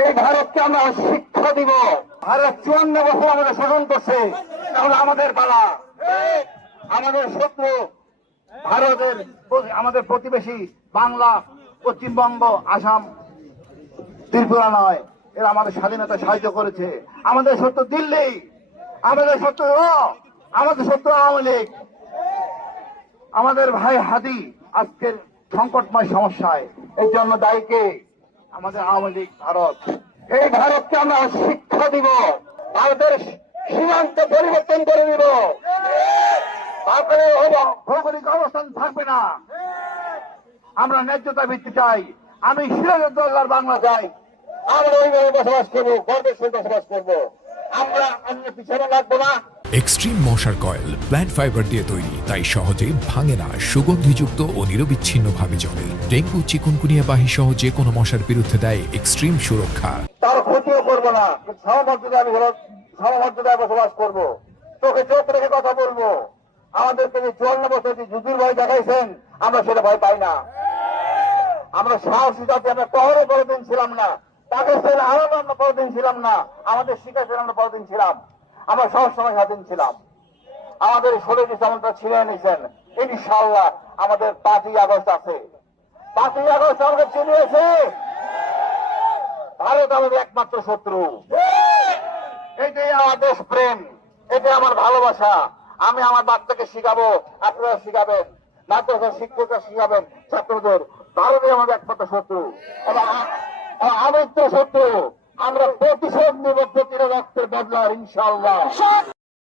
এই ভারতকে আমরা শিক্ষা দিব। ভারত চুয়ান্ন বছর আমাদের শাসন করছে। এখন আমাদের পালা। আমাদের শত্রু ভারতের আমাদের প্রতিবেশী বাংলা পশ্চিমবঙ্গ আসাম ত্রিপুরা নয়। এরা আমাদের স্বাধীনতা সাহায্য করেছে। আমাদের শত্রু দিল্লি আমাদের ও, আমাদের শত্রু আওয়ামী লীগ। আমাদের ভাই হাদি আজকের সংকটময় সমস্যায়। এর জন্য দায়ীকে আমাদের আওয়ামী লীগ, ভারত। এই ভারতকে আমরা শিক্ষা দিব। ভারতের সীমান্ত পরিবর্তন করে দিব। তারপরে ভৌগোলিক অবস্থান থাকবে না। আমরা ন্যায্যতা ভিত্তি চাই। আমি সিরাজউদ্দৌলার বাংলা চাই। আমরা ওইভাবে বসবাস করব, গর্বের সহিত বসবাস করব। আমরা অন্য পিছনে লাগবো না। এক্সট্রিম মশার কয়েল, প্ল্যান্ট ফাইবার দিয়ে তৈরি, তাই সহজে ভাঙে না, সুগন্ধিযুক্ত ও নিরবিচ্ছিন্নভাবে জ্বলে। ডেঙ্গু চিকুনকুনিয়া বাহি সহ যে কোনো মশার বিরুদ্ধে দেয় এক্সট্রিম সুরক্ষা। তার ক্ষতিও করব না। আমি বসবাস করব। চোখে রেখে কথা বলব। চুয়ান্ন বছর যে যুদ্ধের ভয় দেখাইছেন, আমরা সেটা ভয় পাই না। আমরা সাহসী জাতি, আমরা ছিলাম না। পাকিস্তানে আরব আমরা ছিলাম না। আমাদের শিকার আমরা কোনোদিন ছিলাম। আমরা সব সময় স্বাধীন ছিলাম। আমাদের শরীর যেমনটা ছিঁড়ে নিয়েছেন। ইনশাল্লাহ আমাদের পাঁচই আগস্ট আছে। পাঁচই আগস্ট আমাদের চিনিয়েছে। ভারত আমাদের একমাত্র শত্রু। এটাই আমার দেশ প্রেম। এটাই আমার ভালোবাসা। আমি আমার বাচ্চাকে শিখাবো। আপনারা শিখাবেন। মাদ্রাসার শিক্ষকরা শিখাবেন। ছাত্রদের। ভারতই আমাদের একমাত্র শত্রু। আমিত্র শত্রু। আমরা প্রতিশোধ নেব প্রতিটা রক্তের বদলার ইনশাল্লাহ